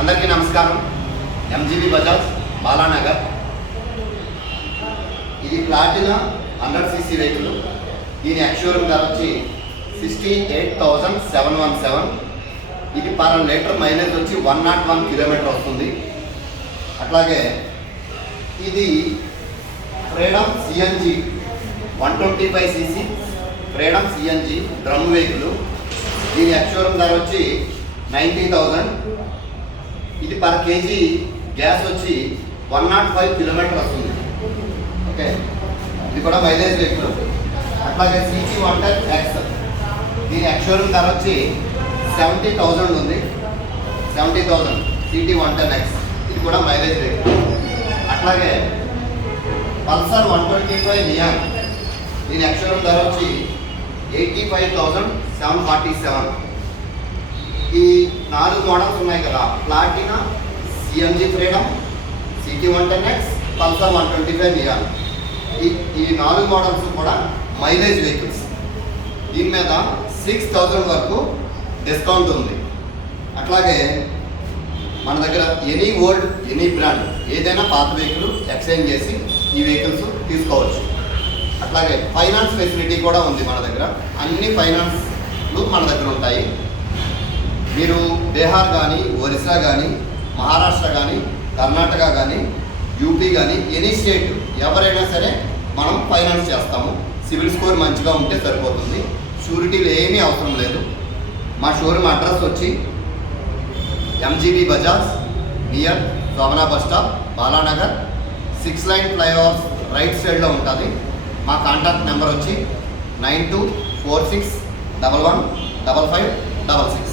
అందరికీ నమస్కారం. ఎంజీబీ బజాజ్ బాలానగర్. ఇది ప్లాటినా 100cc వెహికల్. దీని ఎక్స్షోరూమ్ ధర వచ్చి 68,717. ఇది పర్ లీటర్ మైలేజ్ వచ్చి 101 కిలోమీటర్ వస్తుంది. అట్లాగే ఇది freedom CNG 125cc freedom CNG drum vehicle. దీని ఎక్స్షోరూమ్ ధర వచ్చి 90,000. ఇది పర్ కేజీ గ్యాస్ వచ్చి 105 కిలోమీటర్ వస్తుంది. ఓకే, ఇది కూడా మైలేజ్ వెహికల్. అట్లాగే సిసి 110X దీని ఎక్స్షోరూమ్ ధర వచ్చి 70,000 ఉంది. 70,000 సిటీ 110X, ఇది కూడా మైలేజ్ వెహికల్. అట్లాగే పల్సర్ 125 నియాన్ దీని ఎక్స్షోరూమ్ ధర వచ్చి 85,747. ఈ 4 మోడల్స్ ఉన్నాయి కదా, Platina, CNG Freedom, CT 110X, Pulsar 125 Neon. ఈ 4 మోడల్స్ కూడా మైలేజ్ వెహికల్స్. దీని మీద 6,000 వరకు డిస్కౌంట్ ఉంది. అట్లాగే మన దగ్గర ఎనీ ఓల్డ్ ఎనీ బ్రాండ్ ఏదైనా పాత వెహికల్ ఎక్స్చేంజ్ చేసి ఈ వెహికల్స్ తీసుకోవచ్చు. అట్లాగే ఫైనాన్స్ ఫెసిలిటీ కూడా ఉంది మన దగ్గర. అన్ని ఫైనాన్స్లు మన దగ్గర ఉంటాయి. మీరు బీహార్ కానీ, ఒరిస్సా కానీ, మహారాష్ట్ర కానీ, కర్ణాటక కానీ, యూపీ కానీ, ఎనీ స్టేట్ ఎవరైనా సరే మనం ఫైనాన్స్ చేస్తాము. సివిల్ స్కోర్ మంచిగా ఉంటే సరిపోతుంది. షూరిటీలు ఏమీ అవసరం లేదు. మా షోరూమ్ అడ్రస్ వచ్చి MGB Bajaj near Shobhana bus stop, Balanagar, 6 line flyovers right సైడ్లో ఉంటుంది. మా కాంటాక్ట్ నెంబర్ వచ్చి 9246115566.